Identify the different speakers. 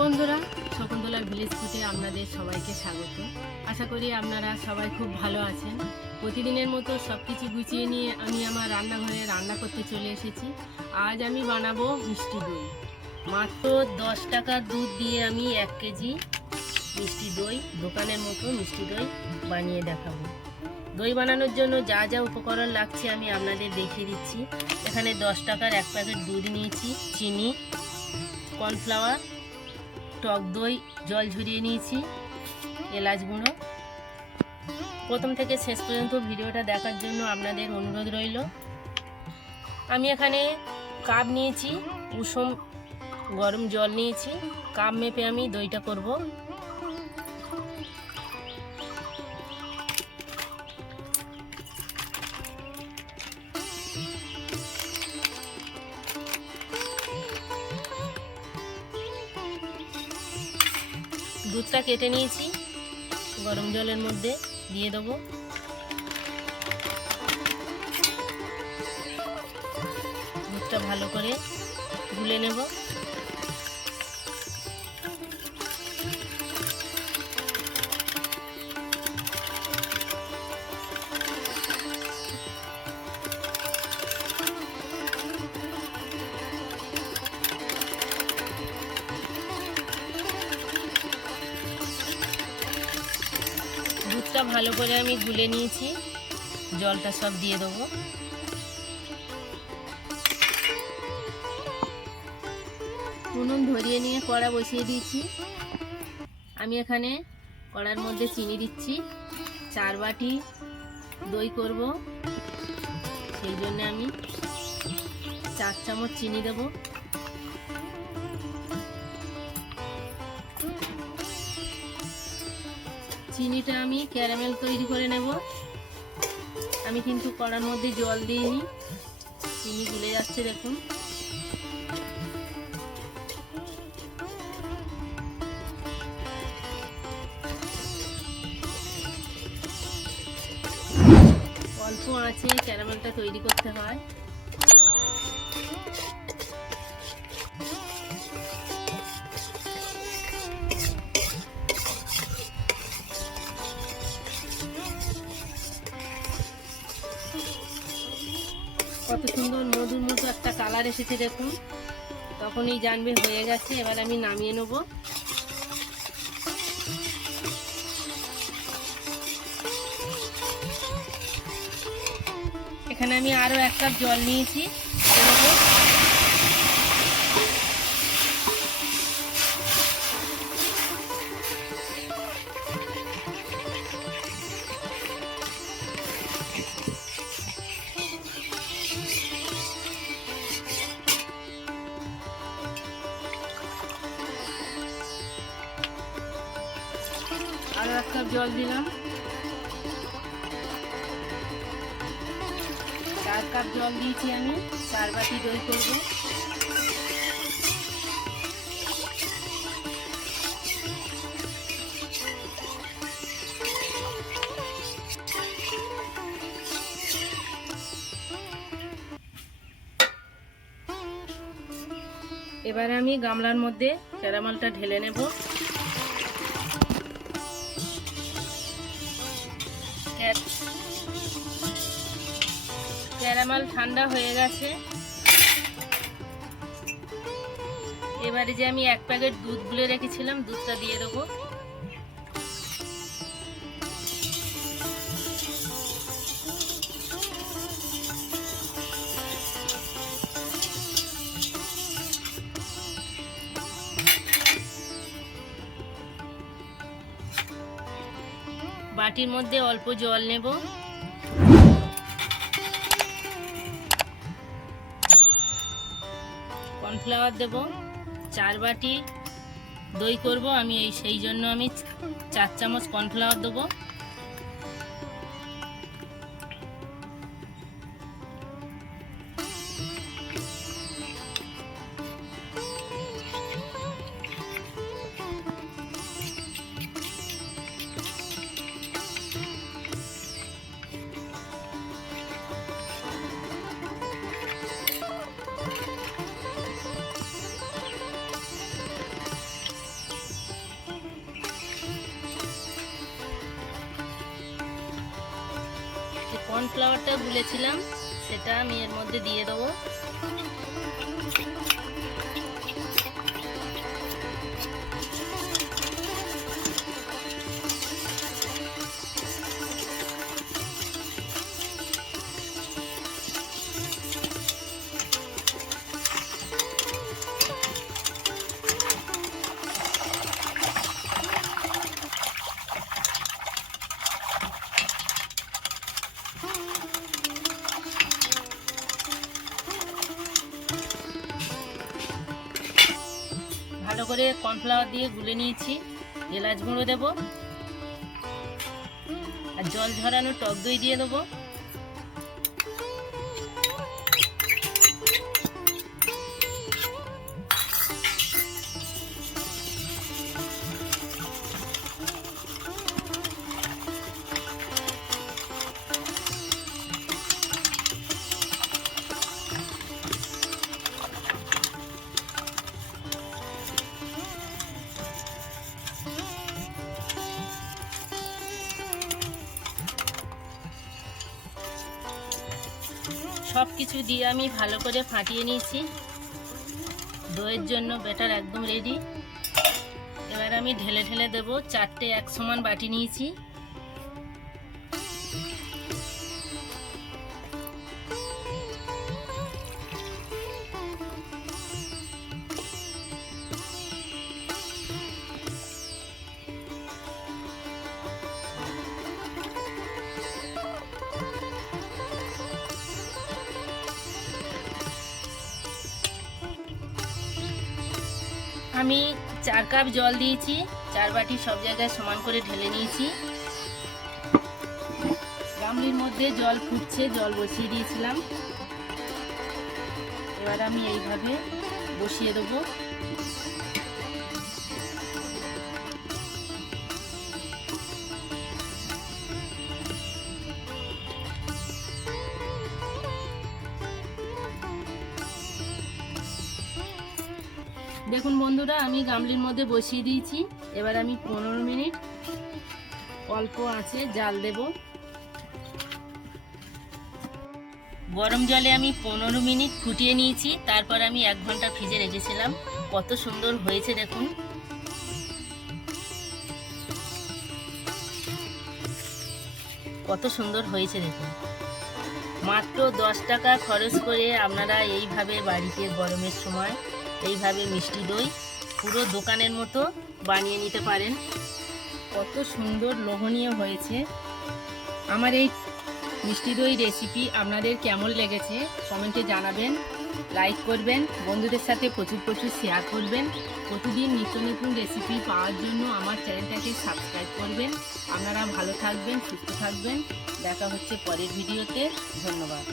Speaker 1: বন্ধুরা, শকুন্তলার ভিলেজ ফুটে আপনাদের সবাইকে স্বাগত। আশা করি আপনারা সবাই খুব ভালো আছেন। প্রতিদিনের মতো সব কিছু গুছিয়ে নিয়ে আমি আমার রান্নাঘরে রান্না করতে চলে এসেছি। আজ আমি বানাবো মিষ্টি দই। মাত্র দশ টাকার দুধ দিয়ে আমি এক কেজি মিষ্টি দই, দোকানের মতো মিষ্টি দই বানিয়ে দেখাবো। দই বানানোর জন্য যা যা উপকরণ লাগছে আমি আপনাদের দেখিয়ে দিচ্ছি। এখানে দশ টাকার এক প্যাকেট দুধ নিয়েছি, চিনি, কর্নফ্লাওয়ার টক দই, জল ঝরিয়ে নিয়েছি, এলাচ গুঁড়ো। প্রথম থেকে শেষ পর্যন্ত ভিডিওটা দেখার জন্য আপনাদের অনুরোধ রইল। আমি এখানে কাপ নিয়েছি, উষুম গরম জল নিয়েছি, কাপ মেপে আমি দইটা করব। দুধটা কেটে নিয়েছি। গরম জলের মধ্যে দিয়ে দেবো। দুধটা ভালো করে গুলে নেব। দুধটা ভালো করে আমি গুলে নিয়েছি। জলটা সব দিয়ে দেবো। উনুন ধরিয়ে নিয়ে কড়া বসিয়ে দিয়েছি। আমি এখানে কড়ার মধ্যে চিনি দিচ্ছি। চার বাটি দই করব। সেই জন্য আমি চার চামচ চিনি দেবো। চিনিটা আমি ক্যারামেল তৈরি করে নেব। আমি কিন্তু কড়ার মধ্যে জল দিইনি চিনি গুলে যাচ্ছে, দেখুন। অল্প আছে ক্যারামেলটা তৈরি করতে হয়। কত সুন্দর মধুর মতো একটা কালার এসেছে দেখুন। তখনই জানবে হয়ে গেছে, এবার আমি নামিয়ে নেব। এখানে আমি আরও এক কাপ জল নিয়েছি। জল দিলাম। চার কাপ জল দিয়েছি আমি, চার বাটি দই করব। এবারে আমি গামলার মধ্যে ক্যারামালটা ঢেলে নেব। ক্যারামাল ঠান্ডা হয়ে গেছে। এবারে যে আমি এক প্যাকেট দুধ গুলে রেখেছিলাম, দুধটা দিয়ে দেবো। বাটির মধ্যে অল্প জল নেব। কর্নফ্লাওয়ার দেব, চার বাটি দই করব, আমি এই সেই জন্য আমি চার চামচ কর্নফ্লাওয়ার দেবো।
Speaker 2: কর্নফ্লাওয়ারটা গুলেছিলাম সেটা আমি এর মধ্যে দিয়ে দেবো। করে কর্নফ্লাওয়ার দিয়ে গুলে নিয়েছি। এলাচ গুঁড়ো দেবো। আর জল ঝরানো টক দই দিয়ে দেবো। সব কিছু দিয়ে আমি ভালো করে ফাটিয়ে নিয়েছি। দইয়ের জন্য ব্যাটার একদম রেডি এবার আমি ঢেলে ঢেলে দেবো, চারটে এক সমান বাটি নিয়েছি। আমি চার কাপ জল দিয়েছি, চার বাটি সব জায়গায় সমান করে ঢেলে নিয়েছি। গামলির মধ্যে জল ফুটছে, জল বসিয়ে দিয়েছিলাম। এবার আমি এইভাবে বসিয়ে দেবো। দেখুন বন্ধুরা, আমি গামলির মধ্যে বসিয়ে দিয়েছি। এবার আমি পনেরো মিনিট অল্প আছে জাল দেব। গরম জলে আমি পনেরো মিনিট ফুটিয়ে নিয়েছি। তারপর আমি এক ঘণ্টা ফ্রিজে রেখেছিলাম। কত সুন্দর হয়েছে দেখুন। কত সুন্দর হয়েছে দেখুন। মাত্র দশ টাকা খরচ করে আপনারা এইভাবে বাড়িতে গরমের সময় এইভাবে মিষ্টি দই পুরো দোকানের মতো বানিয়ে নিতে পারেন। কত সুন্দর লোভনীয় হয়েছে। আমার এই মিষ্টি দই রেসিপি আপনাদের কেমন লেগেছে কমেন্টে জানাবেন। লাইক করবেন, বন্ধুদের সাথে প্রচুর প্রচুর শেয়ার করবেন। প্রতিদিন নিত্য নতুন রেসিপি পাওয়ার জন্য আমার চ্যানেলটাকে সাবস্ক্রাইব করবেন। আপনারা ভালো থাকবেন, সুস্থ থাকবেন। দেখা হচ্ছে পরের ভিডিওতে ধন্যবাদ।